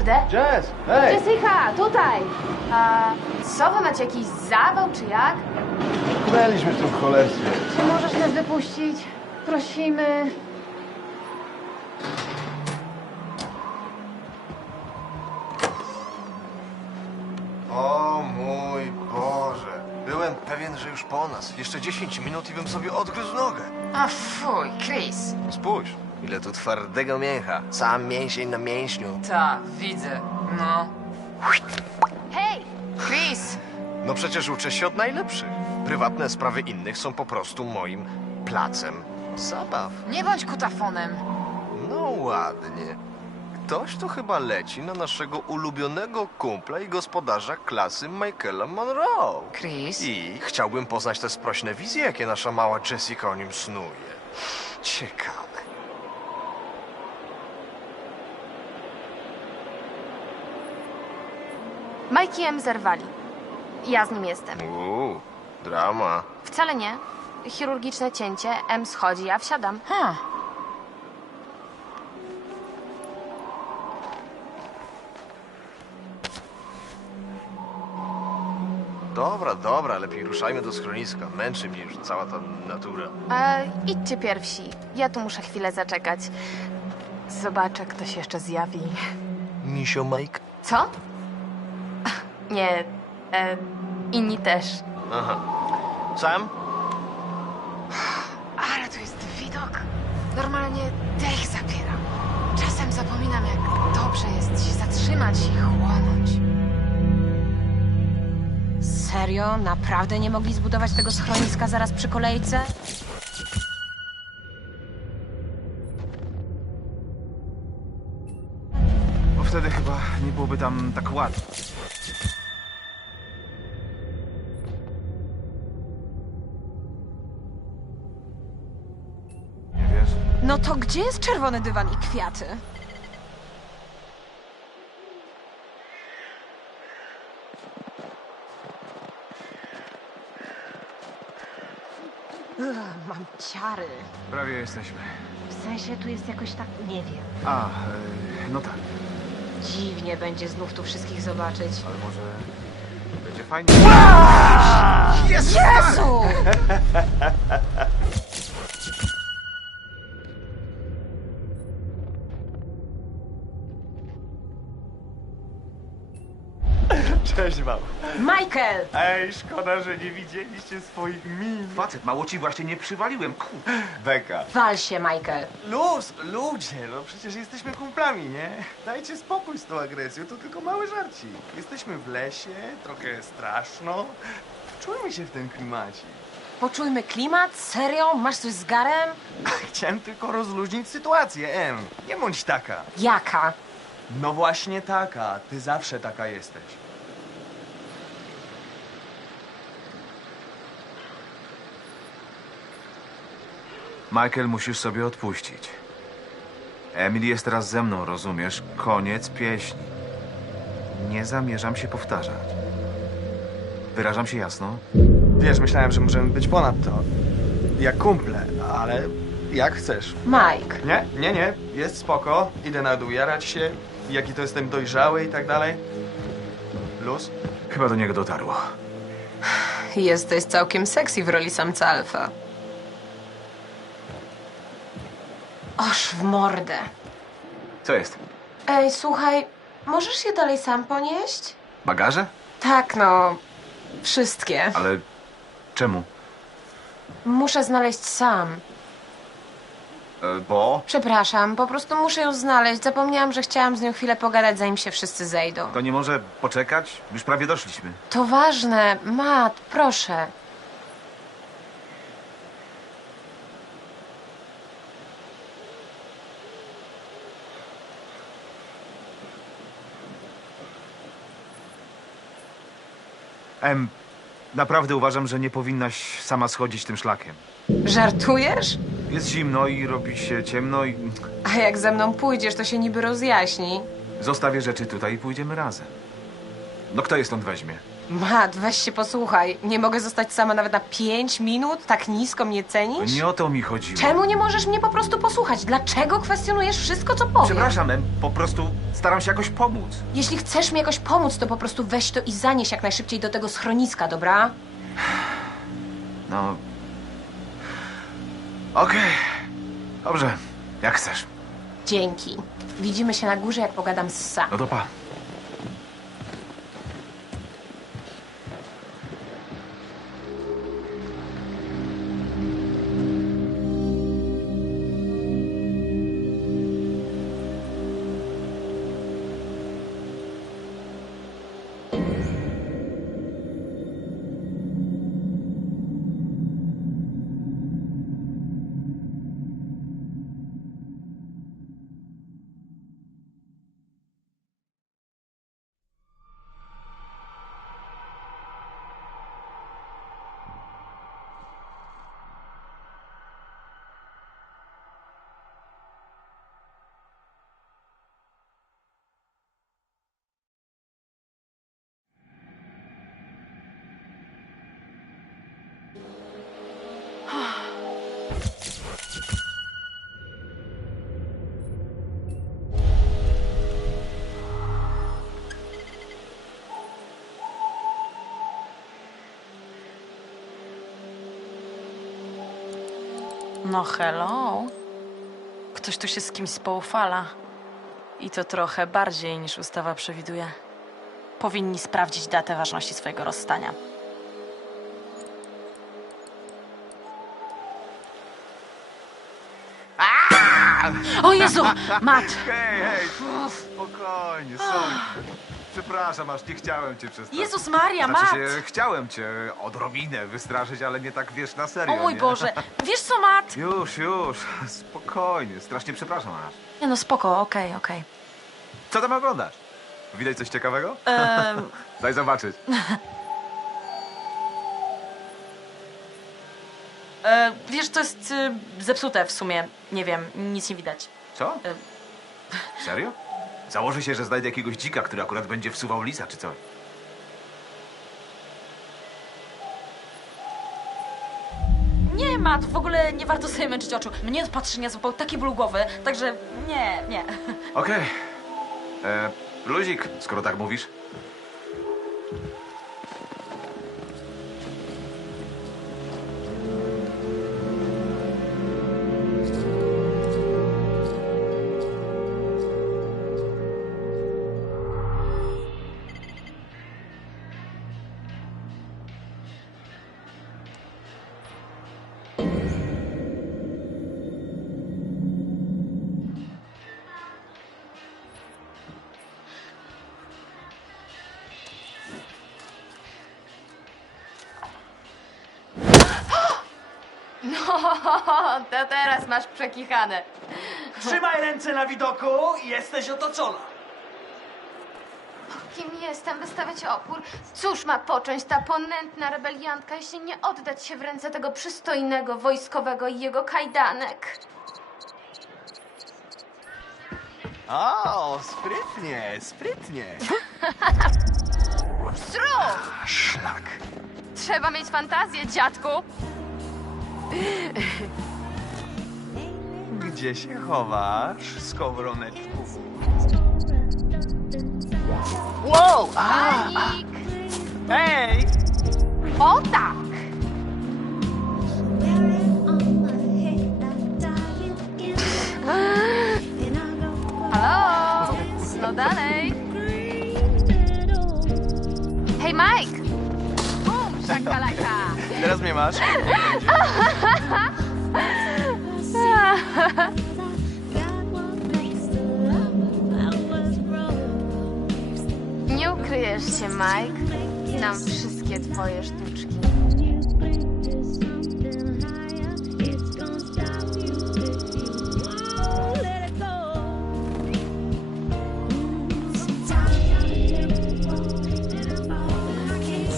kurde? Jazz, hej! Jessica, tutaj! A co, wy macie jakiś zawał, czy jak? Byliśmy w tym cholerstwie. Czy możesz nas wypuścić? Prosimy. O mój Boże. Byłem pewien, że już po nas. Jeszcze 10 minut i bym sobie odgryzł nogę. A fuj, Chris. Spójrz, ile tu twardego mięcha. Sam mięsień na mięśniu. Ta, widzę. No. Hej, Chris! No przecież uczę się od najlepszych. Prywatne sprawy innych są po prostu moim placem zabaw. Nie bądź kutafonem. No ładnie. Ktoś tu chyba leci na naszego ulubionego kumpla i gospodarza klasy Michaela Monroe. Chris? I chciałbym poznać te sprośne wizje, jakie nasza mała Jessica o nim snuje. Ciekawe. Mike i M zerwali. Ja z nim jestem. Uuu, drama. Wcale nie. Chirurgiczne cięcie, M schodzi, ja wsiadam. Ha. Dobra, dobra, lepiej ruszajmy do schroniska. Męczy mnie już cała ta natura. E, idźcie pierwsi. Ja tu muszę chwilę zaczekać. Zobaczę, kto się jeszcze zjawi. Misio Mike? Co? Nie, e, inni też. Aha. Sam? Ale to jest widok. Normalnie dech zabiera. Czasem zapominam, jak dobrze jest się zatrzymać i chłonąć. Serio? Naprawdę nie mogli zbudować tego schroniska zaraz przy kolejce? Bo wtedy chyba nie byłoby tam tak łatwo. No to gdzie jest czerwony dywan i kwiaty? Ugh, mam ciary. Prawie jesteśmy. W sensie tu jest jakoś tak, nie wiem. A, e, no tak. Dziwnie będzie znów tu wszystkich zobaczyć. Ale może będzie fajnie. Jezu! Michael! Ej, szkoda, że nie widzieliście swoich min. Facet, mało ci właśnie nie przywaliłem, ku. Beka. Wal się, Michael. Luz, ludzie, no przecież jesteśmy kumplami, nie? Dajcie spokój z tą agresją, to tylko mały żarci. Jesteśmy w lesie, trochę straszno. Czujmy się w tym klimacie. Poczujmy klimat? Serio? Masz coś z garem? Chciałem tylko rozluźnić sytuację, Em. Nie bądź taka. Jaka? No właśnie taka, ty zawsze taka jesteś. Michael, musisz sobie odpuścić. Emily jest teraz ze mną, rozumiesz? Koniec pieśni. Nie zamierzam się powtarzać. Wyrażam się jasno? Wiesz, myślałem, że możemy być ponad to. Jak kumple, ale jak chcesz. Mike. Nie, nie, nie, jest spoko. Idę na dół jarać się, jaki to jestem dojrzały i tak dalej. Luz? Chyba do niego dotarło. Jesteś całkiem sexy w roli samca alfa. Oż w mordę. Co jest? Ej, słuchaj, możesz się dalej sam ponieść? Bagaże? Tak, no. Wszystkie. Ale czemu? Muszę znaleźć sam. E, bo? Przepraszam, po prostu muszę ją znaleźć. Zapomniałam, że chciałam z nią chwilę pogadać, zanim się wszyscy zejdą. To nie może poczekać? Już prawie doszliśmy. To ważne. Mat, proszę. Em, naprawdę uważam, że nie powinnaś sama schodzić tym szlakiem. Żartujesz? Jest zimno i robi się ciemno i... A jak ze mną pójdziesz, to się niby rozjaśni. Zostawię rzeczy tutaj i pójdziemy razem. No kto je stąd weźmie? Mat, weź się posłuchaj. Nie mogę zostać sama nawet na pięć minut? Tak nisko mnie cenisz? Nie o to mi chodziło. Czemu nie możesz mnie po prostu posłuchać? Dlaczego kwestionujesz wszystko, co powiem? Przepraszam, em, po prostu staram się jakoś pomóc. Jeśli chcesz mi jakoś pomóc, to po prostu weź to i zanieś jak najszybciej do tego schroniska, dobra? No. Okej. Dobrze, jak chcesz. Dzięki. Widzimy się na górze, jak pogadam z Sam. No to pa. No hello. Ktoś tu się z kimś spoufala. I to trochę bardziej niż ustawa przewiduje. Powinni sprawdzić datę ważności swojego rozstania. O Jezu! Mat! Hej, hej, spokojnie, sorry. Przepraszam, aż nie chciałem cię przez to. Jezus Maria, Znaczy Mat! się, chciałem cię odrobinę wystraszyć, ale nie tak, wiesz, na serio, O mój nie? Boże! Wiesz co, Mat? Już, już, spokojnie, strasznie przepraszam aż. Nie no, spoko, okej, okej. Co tam oglądasz? Widać coś ciekawego? Em, Daj zobaczyć. E, wiesz, to jest y, zepsute w sumie. Nie wiem, nic nie widać. Co? Em. Serio? Założę się, że znajdę jakiegoś dzika, który akurat będzie wsuwał lisa czy coś. Nie, Mat, w ogóle nie warto sobie męczyć oczu. Mnie od patrzenia złapał taki ból głowy, także nie, nie. Okej. E, Luzik, skoro tak mówisz. To teraz masz przekichane. Trzymaj ręce na widoku i jesteś otoczona. Kim jestem, wystawiać opór? Cóż ma począć ta ponętna rebeliantka, jeśli nie oddać się w ręce tego przystojnego wojskowego i jego kajdanek? O, sprytnie, sprytnie. Zrób! Szlak. Trzeba mieć fantazję, dziadku. Gdzie się chowasz, skowroneczku? Wow! A, Panik! hej! O tak! Halo? No dalej. Hej, Mike! Bum, szakalaka! Teraz mnie masz? Nie ukryjesz się, Mike. Znam wszystkie twoje sztuczki.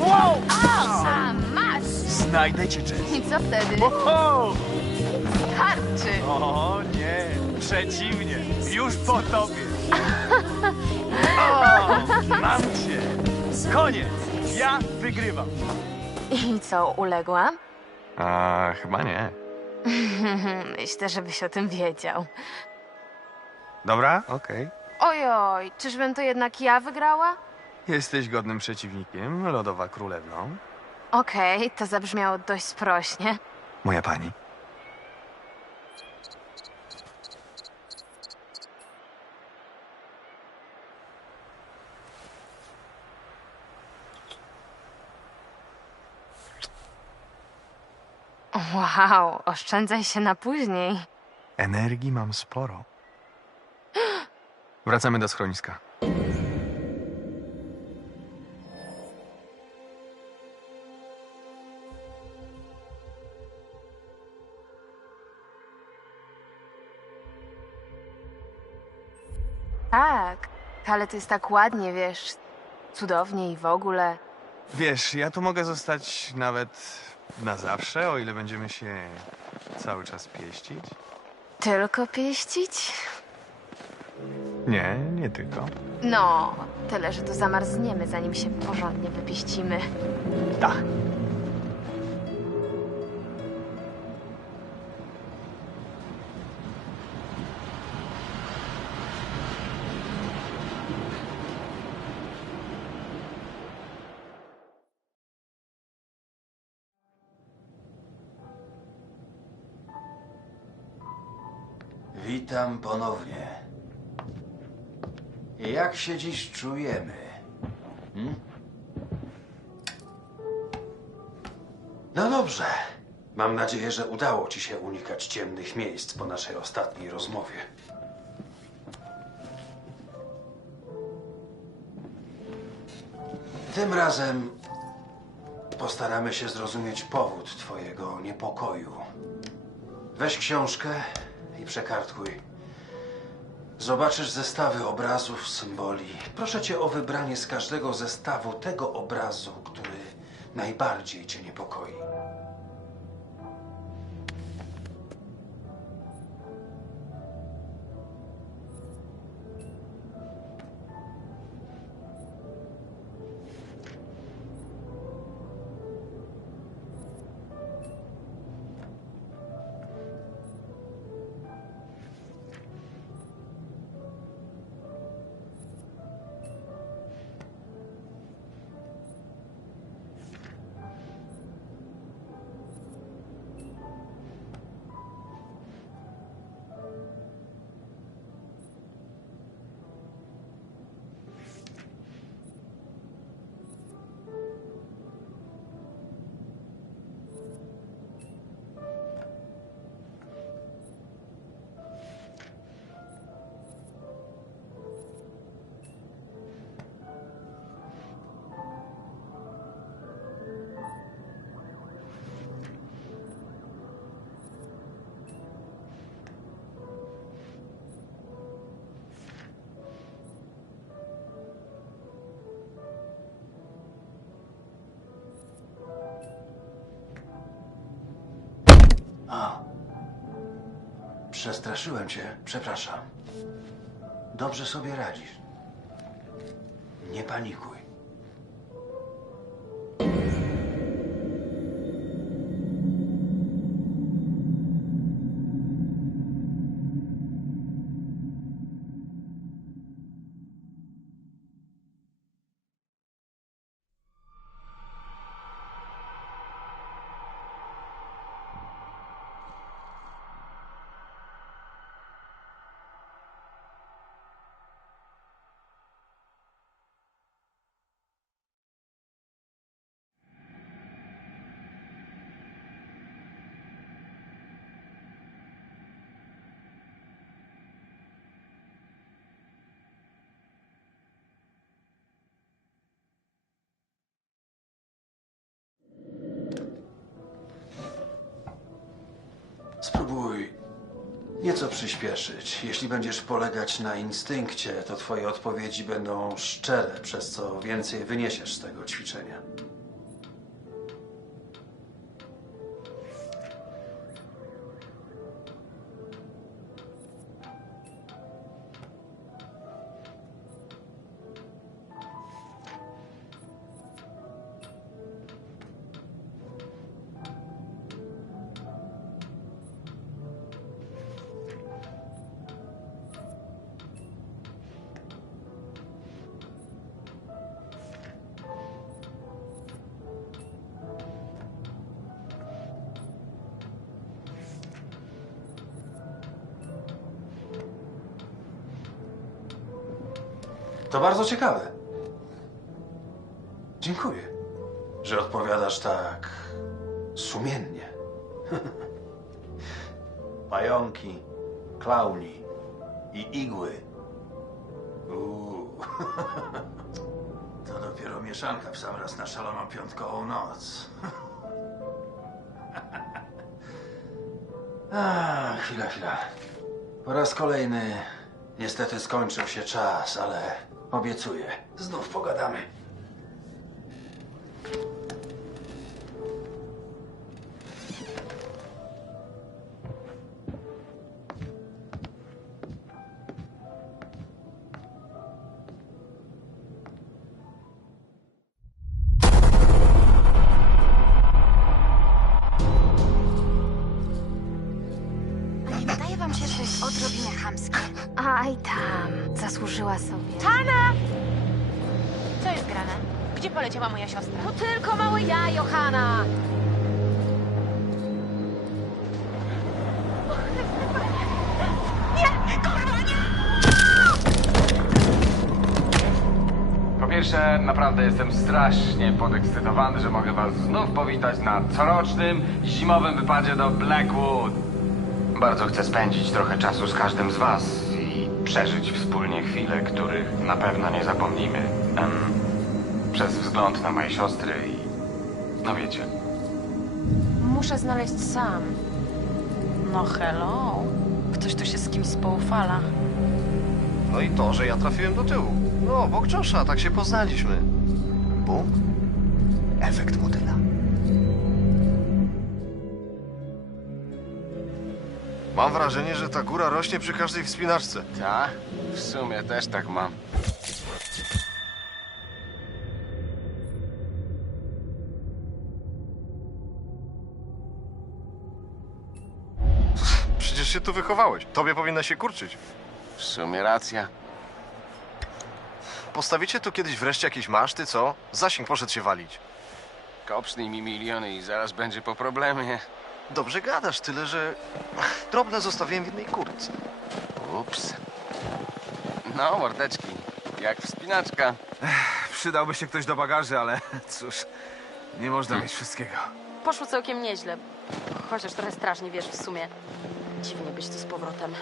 Wow! A, masz! Znajdę cię, Jess. I co wtedy? Oho! Tarczy! O nie, przeciwnie, już po tobie. O, mam cię. Koniec. Ja wygrywam. I co, uległam? A, chyba nie. Myślę, żebyś o tym wiedział. Dobra, okej. Ojoj, czyżbym to jednak ja wygrała? Jesteś godnym przeciwnikiem, lodowa królewną. Okej, to zabrzmiało dość sprośnie. Moja pani. Wow, oszczędzaj się na później. Energii mam sporo. Wracamy do schroniska. Tak, ale to jest tak ładnie, wiesz, cudownie i w ogóle. Wiesz, ja tu mogę zostać nawet na zawsze, o ile będziemy się cały czas pieścić. Tylko pieścić? Nie, nie tylko. No, tyle, że to zamarzniemy, zanim się porządnie wypieścimy. Tak. Witam ponownie. Jak się dziś czujemy? Hmm? No dobrze. Mam nadzieję, że udało ci się unikać ciemnych miejsc po naszej ostatniej rozmowie. Tym razem postaramy się zrozumieć powód twojego niepokoju. Weź książkę i przekartkuj. Zobaczysz zestawy obrazów, symboli. Proszę cię o wybranie z każdego zestawu tego obrazu, który najbardziej cię niepokoi. Przestraszyłem cię. Przepraszam. Dobrze sobie radzisz. Nie panikuj. Spróbuj nieco przyspieszyć. Jeśli będziesz polegać na instynkcie, to twoje odpowiedzi będą szczere, przez co więcej wyniesiesz z tego ćwiczenia. To bardzo ciekawe. Dziękuję, że odpowiadasz tak sumiennie. Pająki, klauni i igły. Uuu. To dopiero mieszanka w sam raz na szaloną piątkową noc. A, chwila, chwila. Po raz kolejny niestety skończył się czas, ale obiecuję, znów pogadamy. Wydaje wam się, że jest odrobinę chamskie? Aj tam, zasłużyła sobie. Co jest grane? Gdzie poleciała moja siostra? To tylko małe ja, Johana! Po pierwsze, naprawdę jestem strasznie podekscytowany, że mogę was znów powitać na corocznym zimowym wypadzie do Blackwood. Bardzo chcę spędzić trochę czasu z każdym z was przeżyć wspólnie chwile, których na pewno nie zapomnimy. Em, przez wzgląd na moje siostry i... no wiecie. Muszę znaleźć sam. No hello. Ktoś tu się z kimś spoufala. No i to, że ja trafiłem do tyłu. No, obok Josha, tak się poznaliśmy. Bum. Efekt motyla. Mam wrażenie, że ta góra rośnie przy każdej wspinaczce. Tak? W sumie też tak mam. Przecież się tu wychowałeś. Tobie powinna się kurczyć. W sumie racja. Postawicie tu kiedyś wreszcie jakieś maszty, co? Zasięg poszedł się walić. Kopsnij mi miliony i zaraz będzie po problemie. Dobrze gadasz, tyle że... Drobne zostawiłem w jednej kurtce. Ups. No, mordeczki. Jak wspinaczka. Przydałby się ktoś do bagaży, ale cóż, nie można mieć wszystkiego. Poszło całkiem nieźle. Chociaż trochę strasznie, wiesz, w sumie. Dziwnie być tu z powrotem.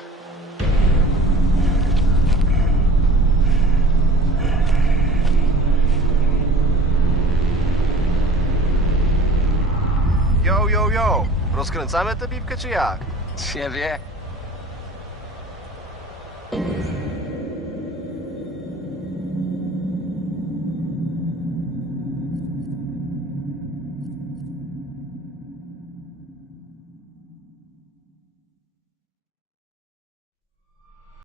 Yo, yo, yo! Rozkręcamy tę bibkę czy jak? Ciebie